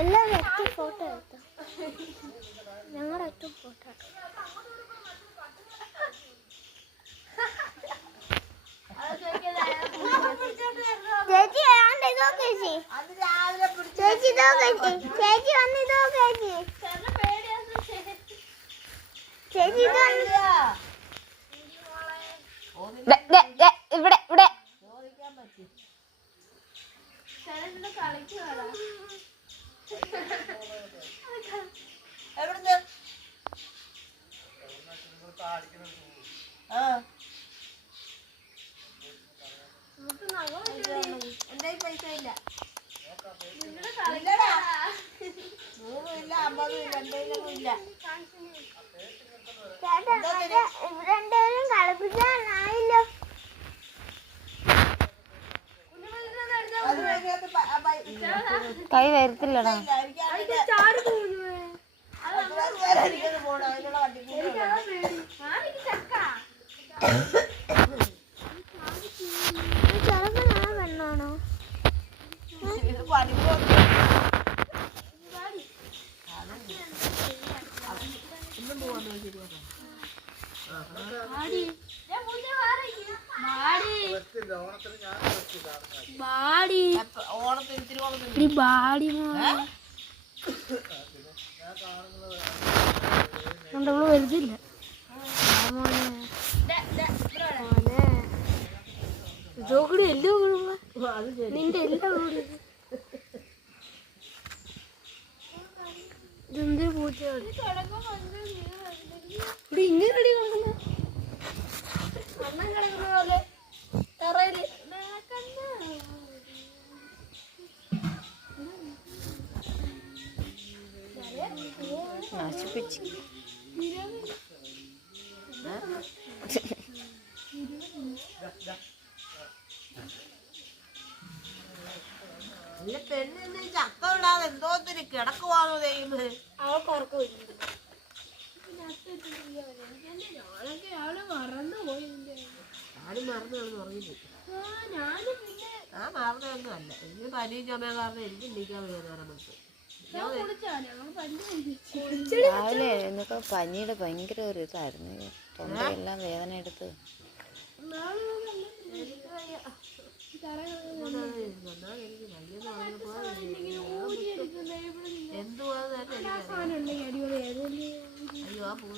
എല്ലാവരും ഒറ്റ ഫോട്ടോ എടുത്തു. ഞങ്ങളുടെ ഒറ്റ ഫോട്ടോ. ചേച്ചി ചേച്ചി ചേച്ചി വന്ന് ഇതോ ചേച്ചി ചേച്ചി ഇവിടെ ഇവിടെ എന്റെ പൈസ ഇല്ല, 100 ഇല്ല, 50 ഇല്ല, എന്തെങ്കിലും ഇല്ല. രണ്ടുപേരും കളിപ്പിക്കാനായില്ലോ. കൈ വരത്തില്ലടാ. ചെറുക്കനാണോ പെണ്ണാണോ? വരുന്നില്ല ഇതോകൂടി എല്ലാം നിന്റെ എല്ലാം കൂടി ഇതെന്തൊരു പൂച്ചയാണ് ഇവിടെ ഇങ്ങനെ റെഡി കിടക്കുന്ന അണ്ണൻ കിടക്കുന്ന പോലെ തറയില് നശിപ്പിച്ച് പെണ്ണിന്ന് ചക്ക വിടാതെ എന്തോത്തിന് കിടക്കുവാണോ ചെയ്യുന്നത്? അവൾക്ക് ഉറക്കമില്ല. ആരും മറന്നു ഉറങ്ങിപ്പോയി. ഞാൻ മറന്നൊന്നും അല്ല, എനിക്ക് പനിയും ചുമയും കാരണം എനിക്ക് എണീക്കാൻ വയ്യാന്ന്. രാവിലെ എന്നൊക്കെ പനിയുടെ ഭയങ്കര ഒരു ഇതായിരുന്നു, തൊണ്ടയെല്ലാം വേദന എടുത്ത്. അയ്യോ ആ പൂ